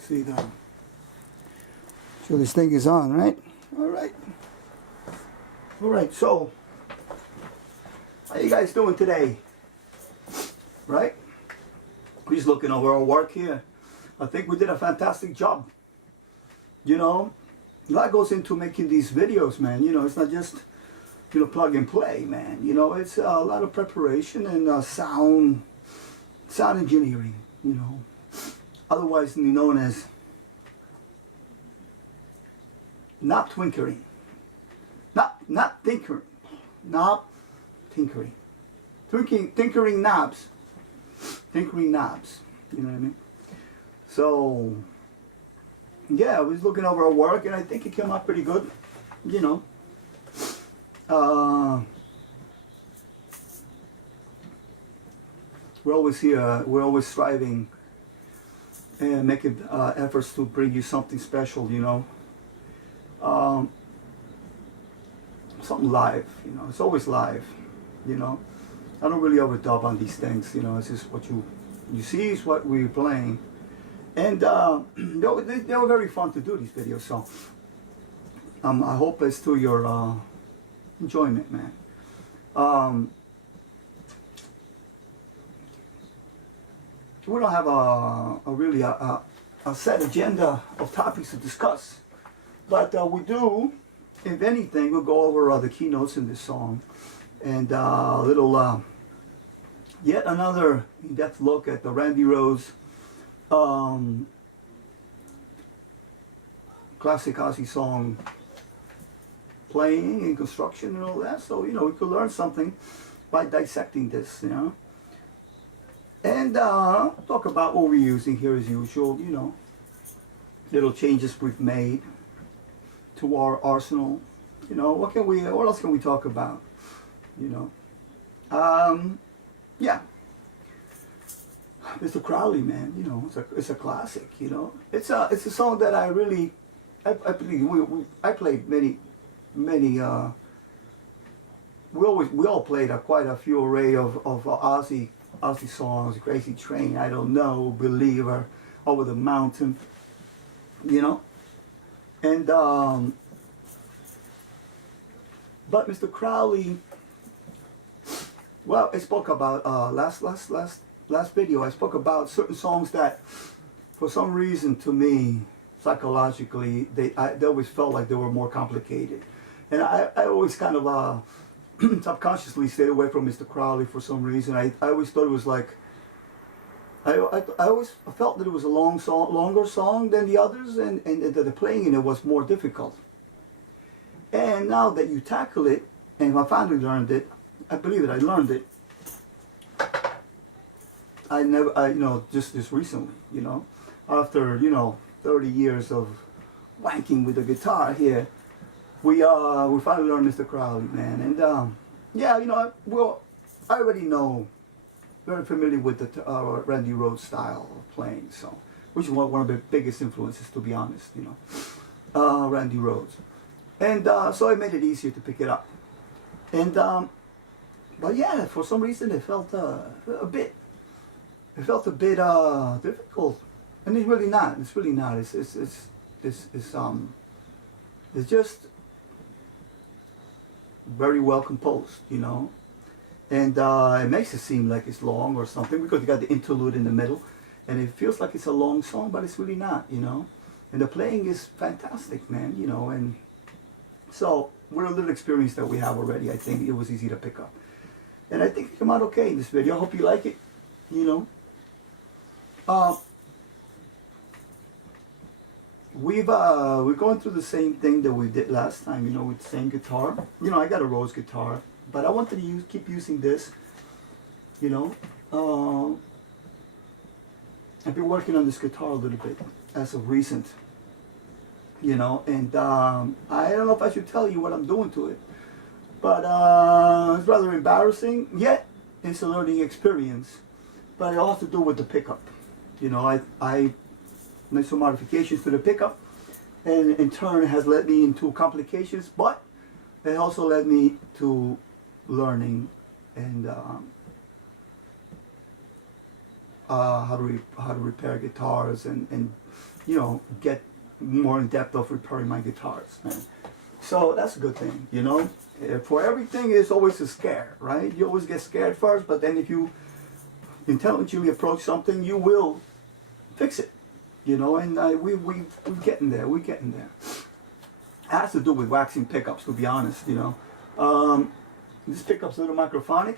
See that? So this thing is on, right? All right. All right. So, how you guys doing today? Right? We're just looking over our work here. I think we did a fantastic job. You know, a lot goes into making these videos, man. You know, it's not just, you know, plug and play, man. You know, it's a lot of preparation and sound engineering, you know, otherwise known as not tinkering, not tinkering, tinkering knobs, you know what I mean? So yeah, I was looking over our work and I think it came out pretty good, you know. We're always here, we're always striving and making efforts to bring you something special, you know. Something live, you know, it's always live, you know. I don't really overdub on these things, you know, it's just what you see is what we're playing. And they were very fun to do, these videos, so I hope it's to your enjoyment, man. We don't have a really set agenda of topics to discuss, but we do, if anything, we'll go over the keynotes in this song and a little, yet another in-depth look at the Randy Rhoads classic Ozzy song playing and construction and all that. So, you know, we could learn something by dissecting this, you know. And talk about what we're using here as usual, you know. Little changes we've made to our arsenal. You know, what else can we talk about? You know. Yeah. Mr. Crowley, man, you know, it's a classic, you know. It's a song that I really, I believe I played many we all played quite a few array of Ozzy songs, Crazy Train, I Don't Know, Believer, Over the Mountain, you know. And but Mr. Crowley, well, I spoke about last video, I spoke about certain songs that for some reason to me psychologically they always felt like they were more complicated, and I always kind of subconsciously stayed away from Mr. Crowley for some reason. I always thought it was like I always felt that it was a longer song than the others, and that the playing in it was more difficult. And now that you tackle it, and I finally learned it, I believe that I learned it. I you know, just recently, you know, after, you know, 30 years of wanking with the guitar here, we finally learned Mr. Crowley, man. And yeah, you know, I already know, very familiar with the Randy Rhoads style of playing, so, which is one of the biggest influences, to be honest, you know, Randy Rhoads. And so it made it easier to pick it up. And but yeah, for some reason it felt a bit difficult, and it's really not. It's really not. It's just very well composed, you know, and it makes it seem like it's long or something because you got the interlude in the middle, and it feels like it's a long song, but it's really not, you know. And the playing is fantastic, man, you know. And so with a little experience that we have already, I think it was easy to pick up. And I think it came out okay in this video. I hope you like it, you know. We're going through the same thing that we did last time, you know, with the same guitar. You know, I got a Rhoads guitar, but I wanted to keep using this, you know. I've been working on this guitar a little bit as of recent, you know, and I don't know if I should tell you what I'm doing to it, but it's rather embarrassing, yet it's a learning experience. But it all has to do with the pickup. You know, I made some modifications to the pickup, and in turn has led me into complications, but it also led me to learning and how to repair guitars and you know, get more in depth of repairing my guitars, man. So that's a good thing, you know. For everything, is always a scare, right? You always get scared first, but then if you intelligently approach something, you will fix it, you know. And we're getting there. We're getting there. It has to do with waxing pickups, to be honest, you know. This pickup's a little microphonic,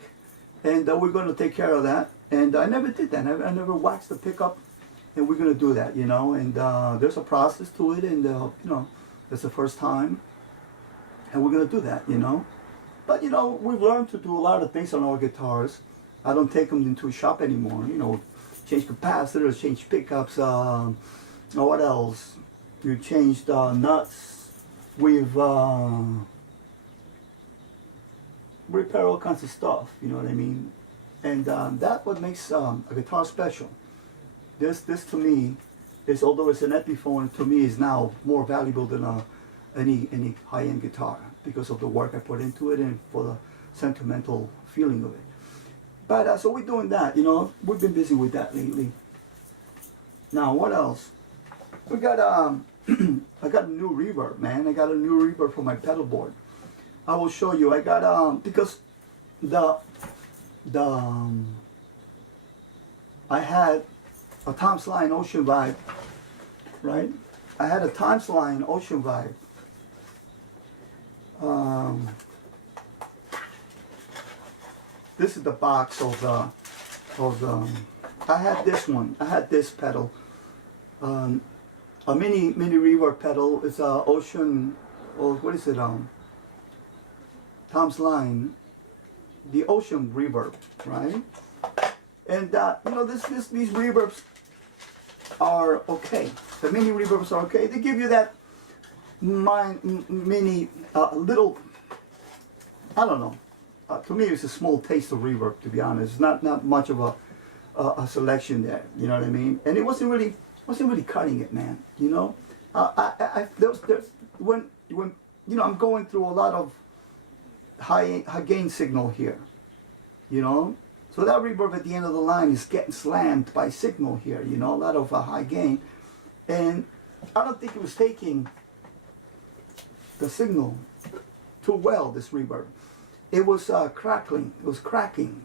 and we're going to take care of that. And I never did that. I never waxed the pickup, and we're going to do that, you know. And there's a process to it, and you know, it's the first time, and we're going to do that, you know. But you know, we've learned to do a lot of things on our guitars. I don't take them into a shop anymore, you know. Change capacitors, change pickups. What else? You changed nuts. We've repair all kinds of stuff, you know what I mean? And that's what makes a guitar special. This to me is, although it's an Epiphone, to me is now more valuable than any high-end guitar, because of the work I put into it and for the sentimental feeling of it. But so we're doing that, you know. We've been busy with that lately. Now what else? We got I got a new reverb, man. I got a new reverb for my pedal board. I will show you. I got because I had a Tom's Line Ocean Vibe, right? I had a Tom's Line Ocean Vibe. This is the box of the. I had this one. I had this pedal. A mini reverb pedal. It's a Ocean. Oh, what is it? Tom's Line, the Ocean reverb, right? And you know, these reverbs are okay. The mini reverbs are okay. They give you that mini little. I don't know. To me, it's a small taste of reverb. To be honest, not much of a selection there. You know what I mean? And it wasn't really cutting it, man. You know, there's when you know, I'm going through a lot of high gain signal here, you know, so that reverb at the end of the line is getting slammed by signal here, you know, a lot of high gain, and I don't think it was taking the signal too well, this reverb. It was crackling, it was cracking.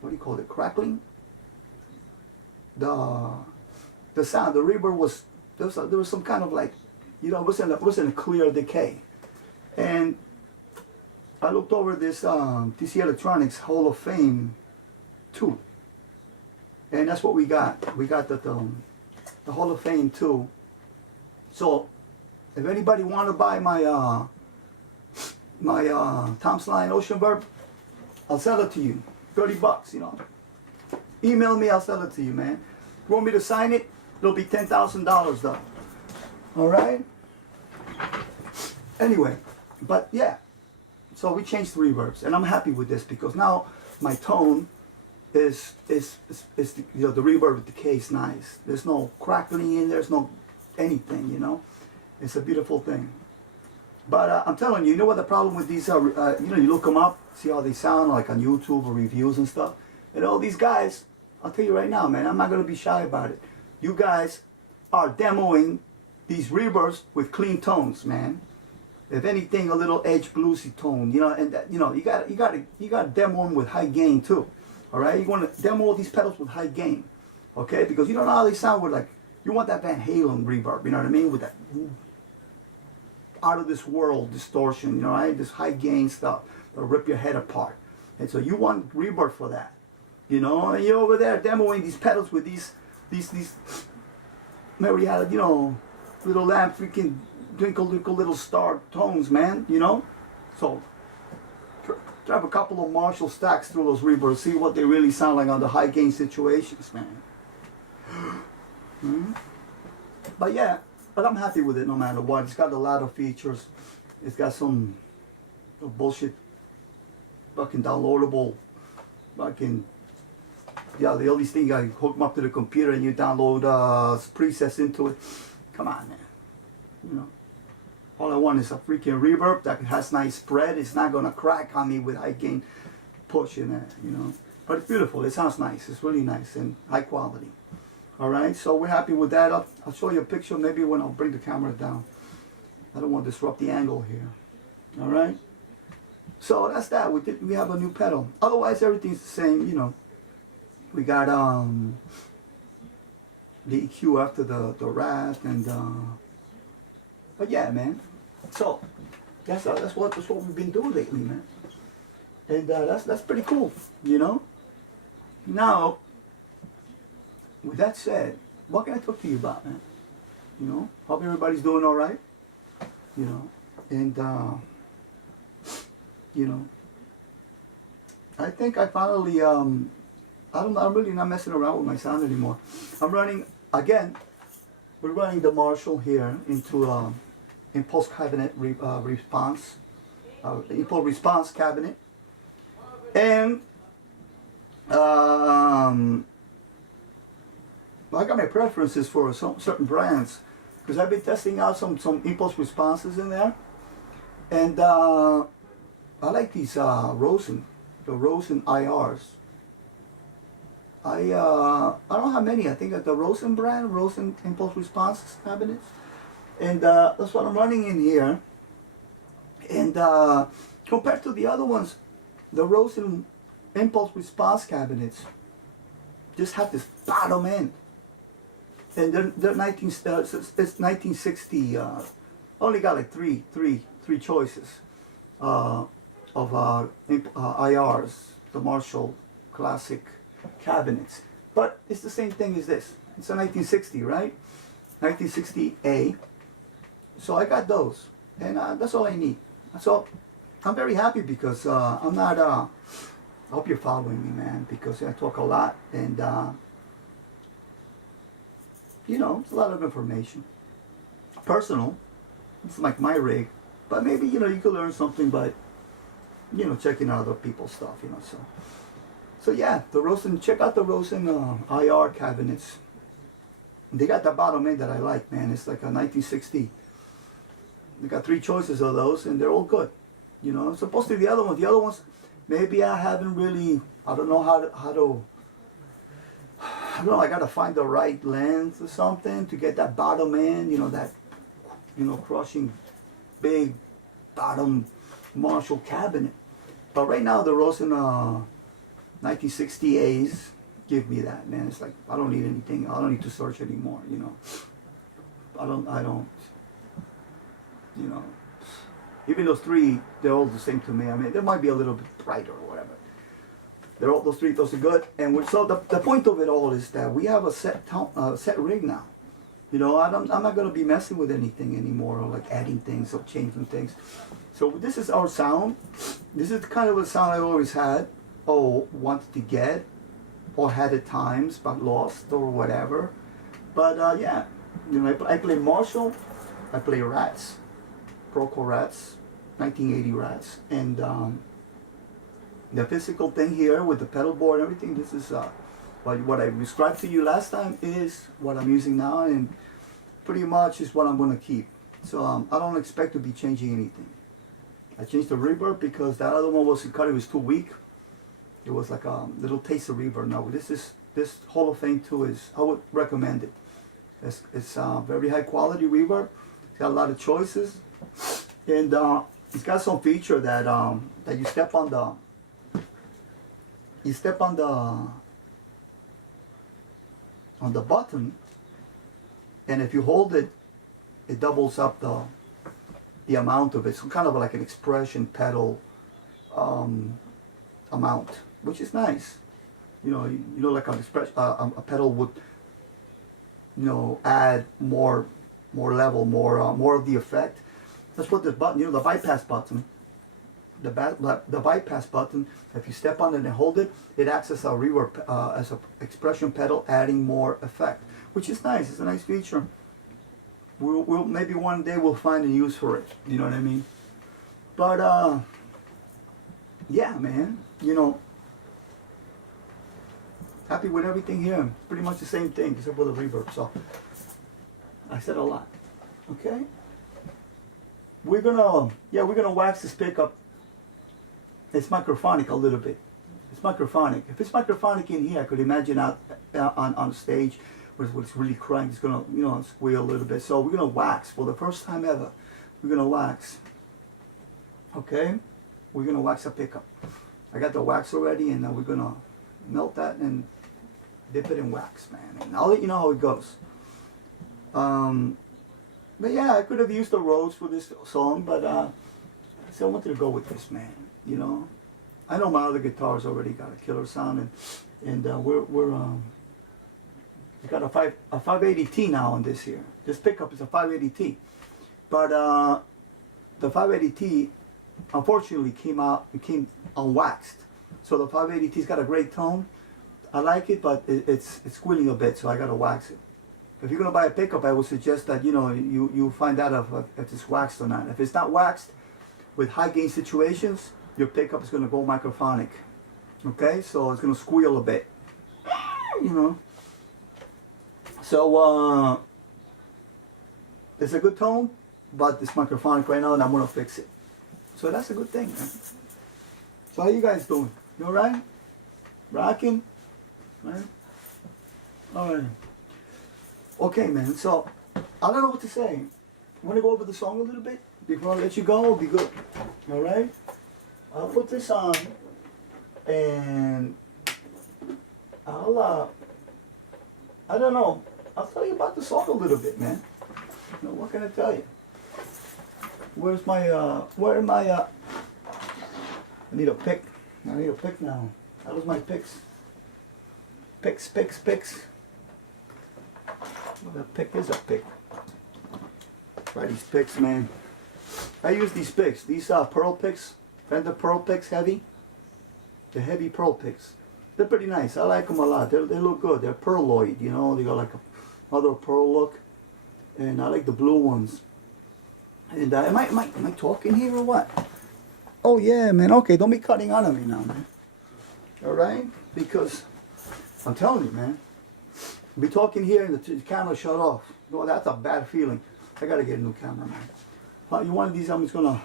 What do you call it? Crackling? The sound, the reverb was, there was some kind of, like, you know, it wasn't a clear decay. And I looked over this TC Electronics Hall of Fame 2, and that's what we got. We got the Hall of Fame 2. So if anybody want to buy my Tom's Line Ocean Verb, I'll sell it to you. $30, you know. Email me, I'll sell it to you, man. If you want me to sign it, it'll be $10,000 though. All right. Anyway, but yeah. So we changed the reverbs, and I'm happy with this because now my tone is you know, the reverb decay is nice. There's no crackling in there. There's no anything, you know. It's a beautiful thing. But I'm telling you, you know what the problem with these are? You know, you look them up, see how they sound, like on YouTube or reviews and stuff. And all these guys, I'll tell you right now, man, I'm not gonna be shy about it. You guys are demoing these reverbs with clean tones, man. If anything, a little edge bluesy tone, you know, and that, you know, you gotta demo them with high gain too. All right, you want to demo all these pedals with high gain, okay? Because you don't know how they sound with, like, you want that Van Halen reverb, you know what I mean, with that out of this world distortion, you know, right? This high gain stuff that'll rip your head apart. And so you want reverb for that, you know. And you're over there demoing these pedals with these Marietta, you know, little lamp freaking twinkle little star tones, man, you know. So drive a couple of Marshall stacks through those reverbs, see what they really sound like on the high gain situations, man. But yeah, but I'm happy with it no matter what. It's got a lot of features. It's got some bullshit fucking downloadable fucking, yeah, the only thing, I hook them up to the computer and you download presets into it. Come on, man. You know, all I want is a freaking reverb that has nice spread. It's not gonna crack on me with high gain push in it, you know. But it's beautiful. It sounds nice. It's really nice and high quality. All right, so we're happy with that. I'll show you a picture maybe when I'll bring the camera down. I don't want to disrupt the angle here. All right, so that's that. We have a new pedal. Otherwise, everything's the same. You know, we got the EQ after the rasp and but yeah, man. So that's what we've been doing lately, man. And that's pretty cool, you know. Now, with that said, what can I talk to you about, man? You know, hope everybody's doing all right. You know, and you know, I think I finally I'm really not messing around with my sound anymore. I'm running again. We're running the Marshall here into impulse cabinet response, impulse response cabinet, and I got my preferences for some certain brands because I've been testing out some impulse responses in there, and I like these Rosen, the Rosen IRs. I don't have many. I think at the Rosen brand, Rosen impulse response cabinets, and that's what I'm running in here. And compared to the other ones, the Rosen impulse response cabinets just have this bottom end, and they're it's 1960. Only got like three choices of IRs, the Marshall Classic cabinets, but it's the same thing as this. It's a 1960, right? 1960A. So I got those, and that's all I need. So I'm very happy because I'm not. I hope you're following me, man, because I talk a lot, and you know, it's a lot of information. Personal, it's like my rig, but maybe you know you could learn something by you know checking out other people's stuff, you know. So yeah, the Rosen. Check out the Rosen IR cabinets. They got the bottom end that I like, man. It's like a 1960. They got three choices of those, and they're all good. You know, as opposed to the other ones. The other ones, maybe I haven't really. I don't know how to. I don't know. I gotta find the right length or something to get that bottom end. You know that. You know, crushing, big, bottom Marshall cabinet. But right now the Rosen 1960As give me that, man. It's like I don't need anything. I don't need to search anymore. You know. I don't. You know, even those three, they're all the same to me. I mean, they might be a little bit brighter or whatever. They're all those are good. And so the point of it all is that we have a set rig now. You know, I'm not gonna be messing with anything anymore, or like adding things or changing things. So this is our sound. This is kind of a sound I always had, or wanted to get, or had at times but lost or whatever. But yeah, you know, I play Marshall, I play Rats. Proco Rats, 1980 Rats, and the physical thing here with the pedal board and everything. This is what I described to you last time is what I'm using now, and pretty much is what I'm going to keep. So I don't expect to be changing anything. I changed the reverb because that other one was cut. It was too weak. It was like a little taste of reverb. Now this Hall of Fame 2 is, I would recommend it. It's very high quality reverb. It's got a lot of choices. And it's got some feature that that you step on the button, and if you hold it, it doubles up the amount of it. So kind of like an expression pedal amount, which is nice. You know, like a pedal would, you know, add more level, more of the effect. That's what the button, you know, the bypass button. The bypass button, if you step on it and hold it, it acts as a reverb, as an expression pedal, adding more effect, which is nice. It's a nice feature. We'll maybe one day we'll find a use for it. You know what I mean? But yeah, man. You know, happy with everything here. Pretty much the same thing except for the reverb. So I said a lot. Okay. We're gonna wax this pickup. It's microphonic a little bit. It's microphonic. If it's microphonic in here, I could imagine out on stage when it's really crying, it's gonna, you know, squeal a little bit. So we're gonna wax for the first time ever. We're gonna wax. Okay, we're gonna wax a pickup. I got the wax already, and now we're gonna melt that and dip it in wax, man. And I'll let you know how it goes. But yeah, I could have used the Rhodes for this song, but so I wanted to go with this, man. You know, I know my other guitars already got a killer sound, and we got a 580T now on this here. This pickup is a 580T, but the 580T unfortunately came unwaxed. So the 580T's got a great tone. I like it, but it's squealing a bit, so I gotta wax it. If you're gonna buy a pickup, I would suggest that, you know, you find out if it's waxed or not. If it's not waxed, with high gain situations, your pickup is gonna go microphonic. Okay, so it's gonna squeal a bit, you know. So it's a good tone, but it's microphonic right now, and I'm gonna fix it. So that's a good thing, man. So how you guys doing? You alright? Rocking? Right? Alright. Okay, man, so I don't know what to say. I'm gonna go over the song a little bit before I let you go. It'll be good. Alright? I'll put this on, and I don't know, I'll tell you about the song a little bit, man. You know, what can I tell you? Where's my, I need a pick. I need a pick now. That was my picks. Picks. Well, that pick is a pick. Try these picks, man. I use these picks. These pearl picks. Fender pearl picks, heavy. The heavy pearl picks. They're pretty nice. I like them a lot. They look good. They're pearloid, you know. They got like a other pearl look. And I like the blue ones. And am I talking here or what? Oh yeah, man. Okay, don't be cutting out of me now, man. Alright? Because I'm telling you, man. I'll be talking here and the camera shut off. No, that's a bad feeling. I gotta get a new camera, man. You want these? I'm just gonna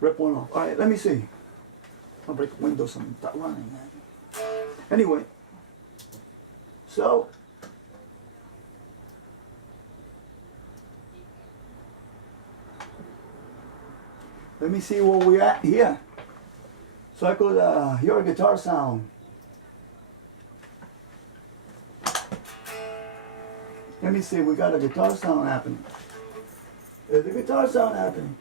rip one off. Alright, let me see. I'll break the windows and start running, man. Anyway, so let me see where we're at here. So I could hear a guitar sound. Let me see, we got a guitar sound happening. There's a guitar sound happening.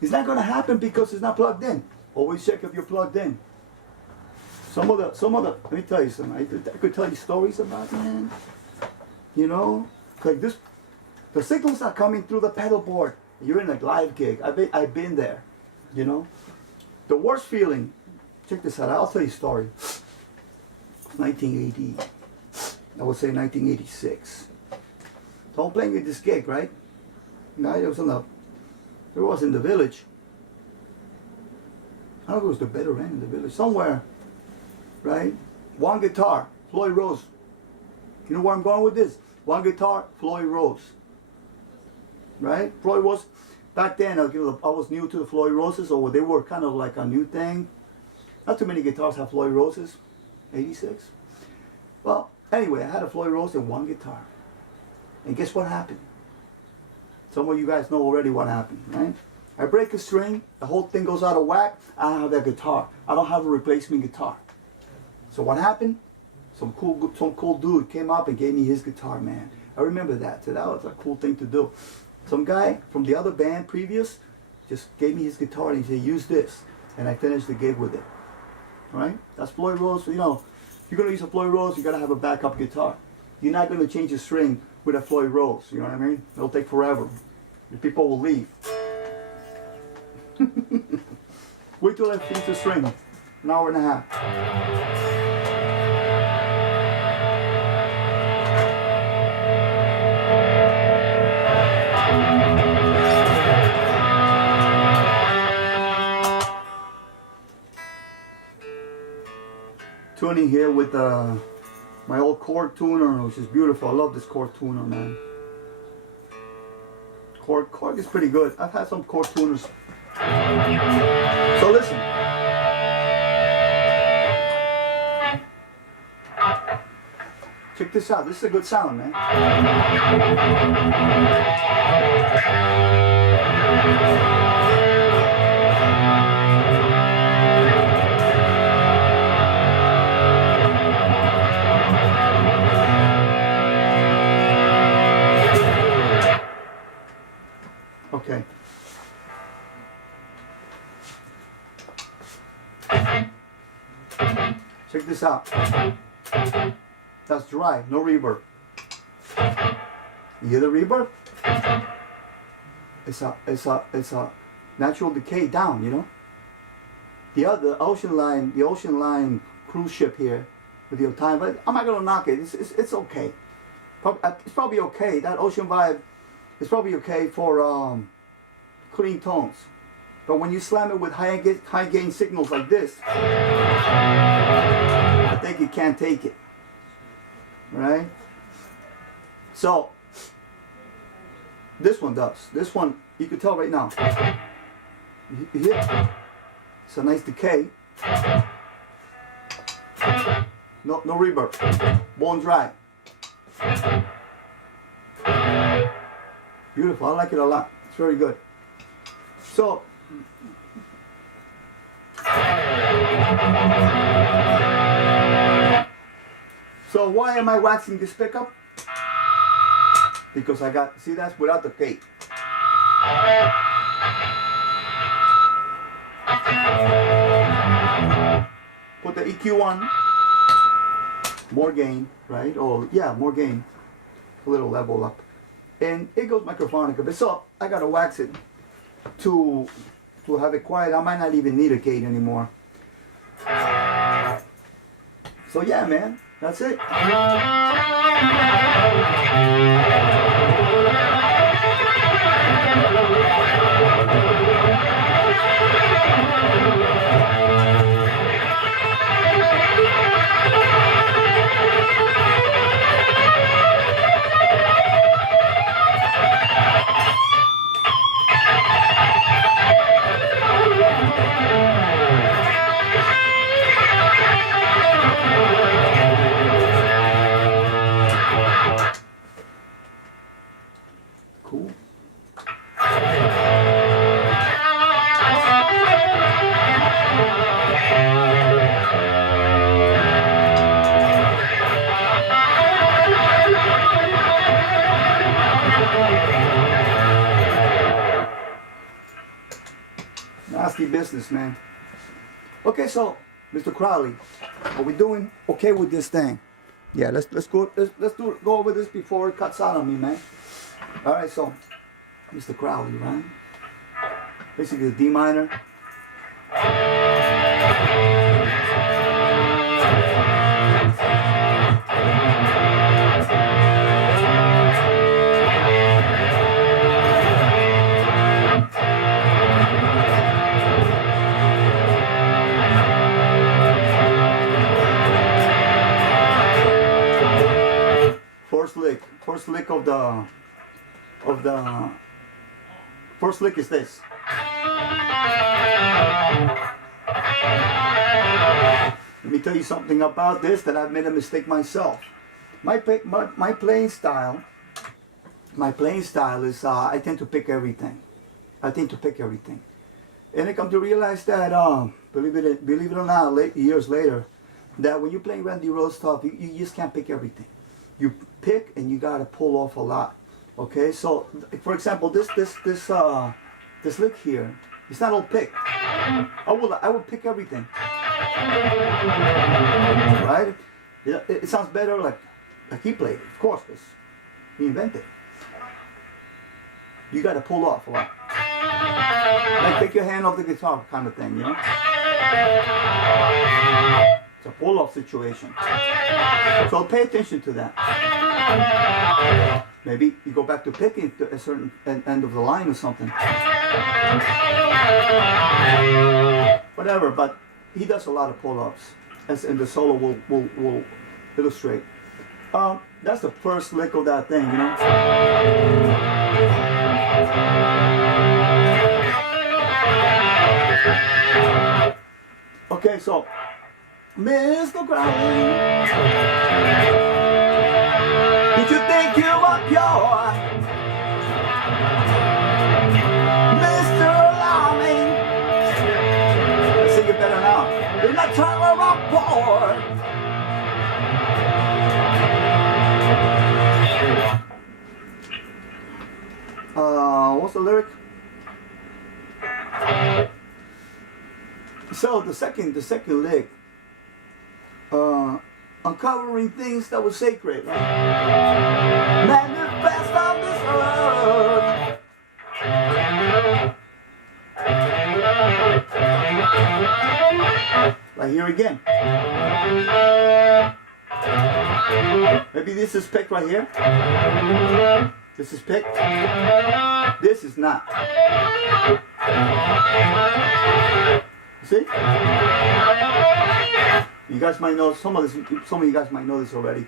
It's not gonna happen because it's not plugged in. Always check if you're plugged in. Some of the, let me tell you something. I could tell you stories about, man. You know, like this, the signal's not coming through the pedal board. You're in a live gig. I've been there, you know. The worst feeling, check this out, I'll tell you a story. 1980, I would say 1986. So I'm playing at this gig, right? It was in the village. I don't know if it was the better end in the village, somewhere, right? One guitar, Floyd Rose. You know where I'm going with this? One guitar, Floyd Rose. Right? Floyd Rose. Back then, I was new to the Floyd Roses, or they were kind of like a new thing. Not too many guitars have Floyd Roses. 86. Well, anyway, I had a Floyd Rose and one guitar. And guess what happened? Some of you guys know already what happened, right? I break a string, the whole thing goes out of whack. I don't have that guitar. I don't have a replacement guitar. So what happened? Some cool dude came up and gave me his guitar, man. I remember that. So that was a cool thing to do. Some guy from the other band previous just gave me his guitar and he said, use this. And I finished the gig with it. Right? That's Floyd Rose. You know, if you're going to use a Floyd Rose, you got to have a backup guitar. You're not going to change the string with a Floyd Rose. You know what I mean? It'll take forever. The people will leave. Wait till I finish the string. An hour and a half. Tuning here with my old chord tuner, which is beautiful. I love this chord tuner, man. Chord is pretty good. I've had some chord tuners. So Check this out. This is a good sound, man. Okay. Check this out. That's dry, no reverb. You hear the reverb? It's a natural decay down, you know. The ocean line cruise ship here with your time, but I'm not gonna knock it. It's okay. It's probably okay. That ocean vibe is probably okay for clean tones. But when you slam it with high gain signals like this, I think you can't take it. Right? So this one does. This one you can tell right now. You hear? It's a nice decay. No reverb. Bone dry. Beautiful. I like it a lot. It's very good. So why am I waxing this pickup? Because I got, see, that's without the cake. Put the EQ on. More gain, right? Oh yeah, more gain. A little level up. And it goes microphonic a bit. So I gotta wax it to have it quiet. I might not even need a gate anymore. So yeah, man, that's it. Cool. Nasty business, man. Okay, so Mr. Crowley, are we doing okay with this thing? Yeah, let's go over this before it cuts out on me, man. All right, so Mr. Crowley, right? Basically the D minor. First lick of the first lick is this. Let me tell you something about this that I've made a mistake myself. My playing style is I tend to pick everything. And I come to realize that believe it or not, years later, that when you're playing Randy Rhoads stuff, you just can't pick everything. You pick and you gotta pull off a lot. Okay, so for example, this lick here, it's not all picked. I will pick everything. Right? It sounds better like he played it, of course, because he invented it. You gotta pull off a lot. Like take your hand off the guitar kind of thing, you know? It's a pull-off situation. So pay attention to that. Maybe you go back to picking to a certain end of the line or something. Whatever, but he does a lot of pull-ups, and the solo will illustrate. That's the first lick of that thing, you know? Okay, so Mr. Crowley. Did you think you were pure, Mr. Alarming? I sing it better now. You're not trying to rock board. What's the lyric? So the second lick, uncovering things that were sacred, right? Manifest on this earth. Right here again. Maybe this is picked right here. This is picked. This is not. See? You guys might know some of you guys might know this already.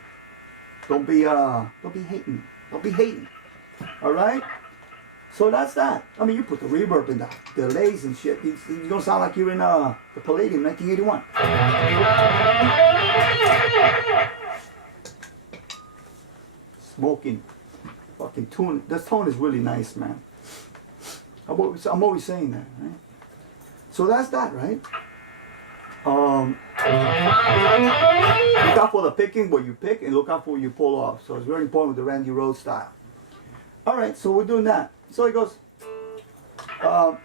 Don't be hating. Don't be hating. Alright? So that's that. I mean, you put the reverb in the delays and shit. It's gonna sound like you're in the Palladium 1981. Smoking. Fucking tune. This tone is really nice, man. I'm always saying that, right? So that's that, right? Look out for the picking, what you pick, and look out for what you pull off. So it's very important with the Randy Rhoads style. All right, so we're doing that. So it goes. You're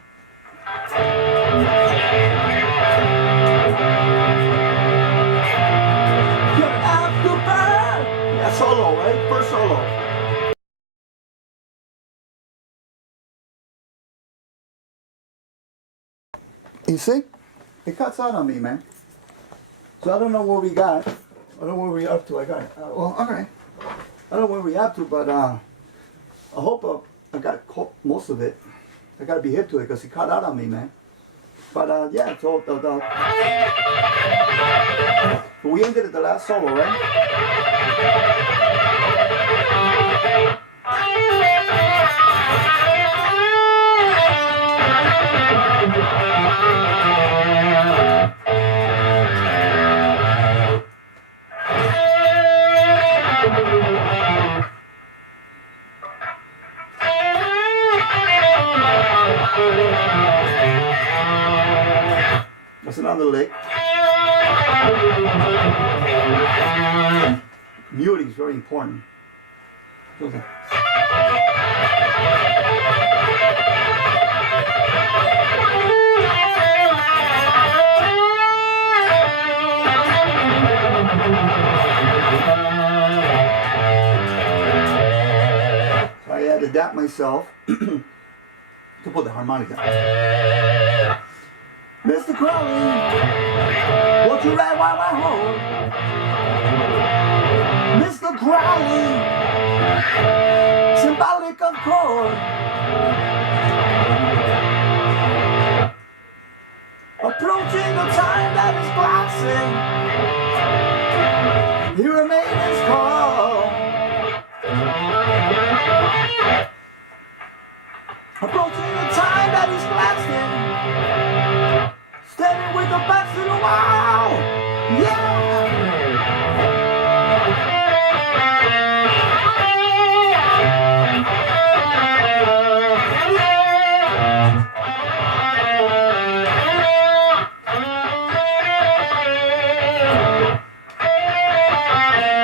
after bad. Yeah, solo, right? First solo. You see? It cuts out on me, man. So I don't know where we got. I don't know where we're up to. I got it. Well, okay. I don't know where we're up to, but I hope I got most of it. I got to be hip to it because it cut out on me, man. But yeah, so we ended at the last solo, right? That's another lick. Muting is very important. Okay. So I had to adapt myself to put the harmonica. Mr. Crowley, won't you ride while I hold? Mr. Crowley, symbolic of chord. Approaching the time that is passing, he remains calm. Approaching the time that is lasting, standing with the backs to the wall. Yeah!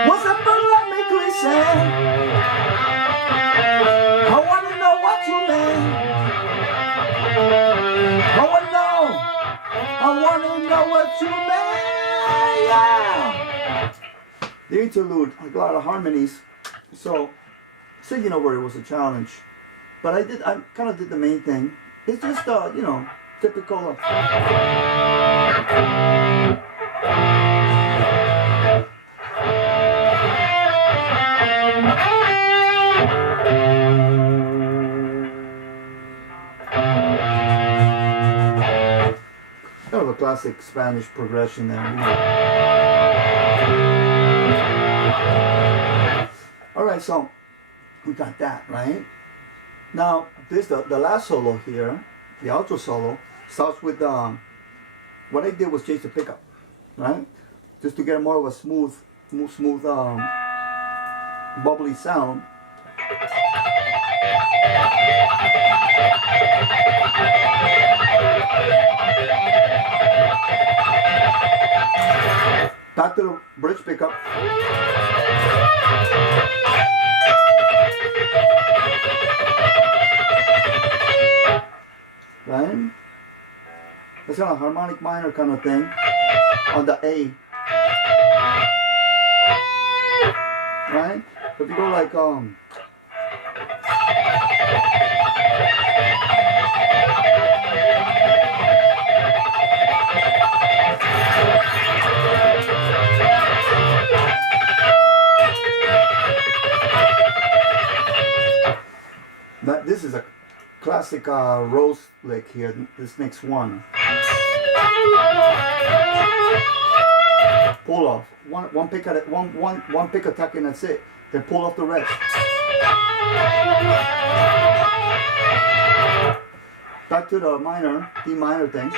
What's up, brother? Let me listen. I want to know what you mean. I want to know. I want to know what you mean. Yeah. The interlude, I got a lot of harmonies, so singing over it was a challenge. But I kind of did the main thing. It's just, you know, typical. Kind of a classic Spanish progression there. You know. All right, so we got that right. Now this the last solo here, the outro solo starts with what I did was change the pickup, right, just to get more of a smooth bubbly sound. Back to the bridge pickup. Right? That's kind of harmonic minor kind of thing on the A. Right? If you go like this is a classic rose lick here. This next one. Pull off. One pick at it. One pick attack and that's it. Then pull off the rest. Back to the minor, D minor thing.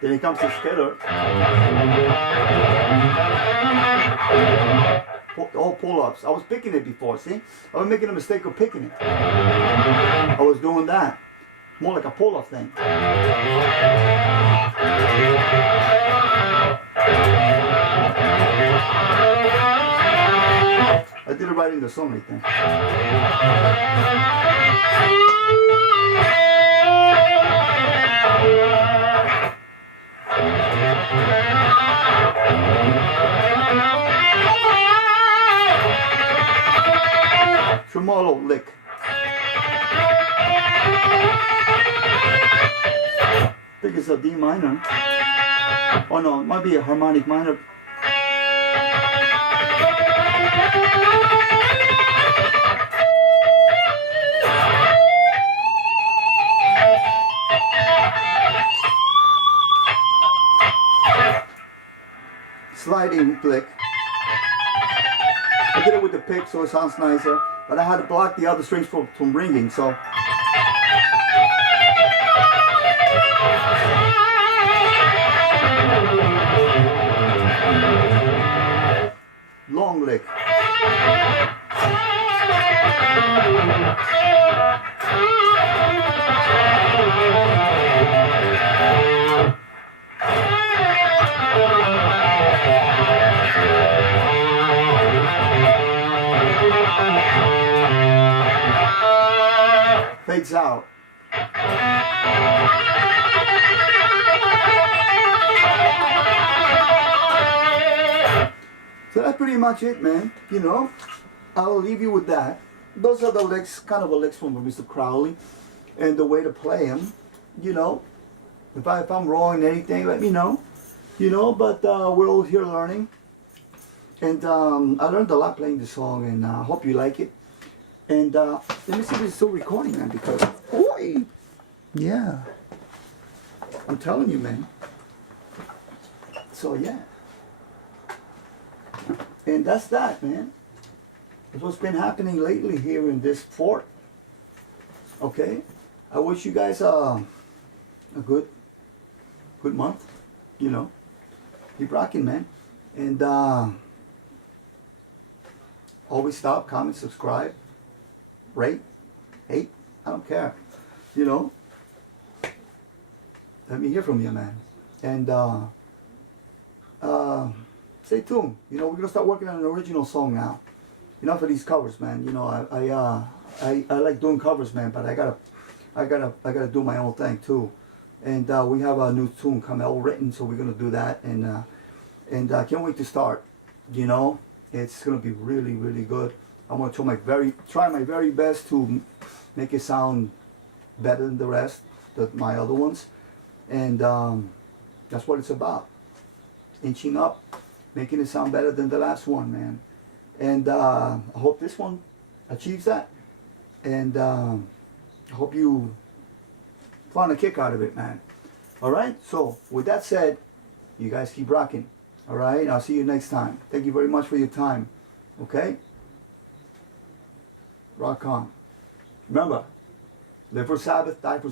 Then it comes to scalar. All pull-ups. I was picking it before, see? I was making a mistake of picking it. I was doing that. More like a pull-off thing. I did it right in the song, I think. Tremolo lick. I think it's a D minor. Oh no, it might be a harmonic minor. Sliding lick. I did it with the pick so it sounds nicer, but I had to block the other strings from ringing, so. Long lick. Fades out. So that's pretty much it, man. You know, I'll leave you with that. Those are the licks, kind of a licks from Mr. Crowley, and the way to play them. You know, if I'm wrong in anything, let me know. You know, but we're all here learning, and I learned a lot playing the song, and I hope you like it. And let me see if it's still recording, man, because, boy, yeah, I'm telling you, man. So, yeah. And that's that, man. That's what's been happening lately here in this fort. Okay? I wish you guys a good month, you know. Keep rocking, man. And always stop, comment, subscribe. Rate, hate, I don't care. You know, let me hear from you, man. And stay tuned. You know, we're gonna start working on an original song now. Enough of these covers, man. You know, I like doing covers, man. But I gotta do my own thing too. And we have a new tune coming, all written, so we're gonna do that. And I can't wait to start. You know, it's gonna be really, really good. I'm going to try my very best to make it sound better than the rest, my other ones. And that's what it's about. Inching up, making it sound better than the last one, man. And I hope this one achieves that. And I hope you find a kick out of it, man. All right? So, with that said, you guys keep rocking. All right? I'll see you next time. Thank you very much for your time. Okay? Rock on. Remember, live for Sabbath, die for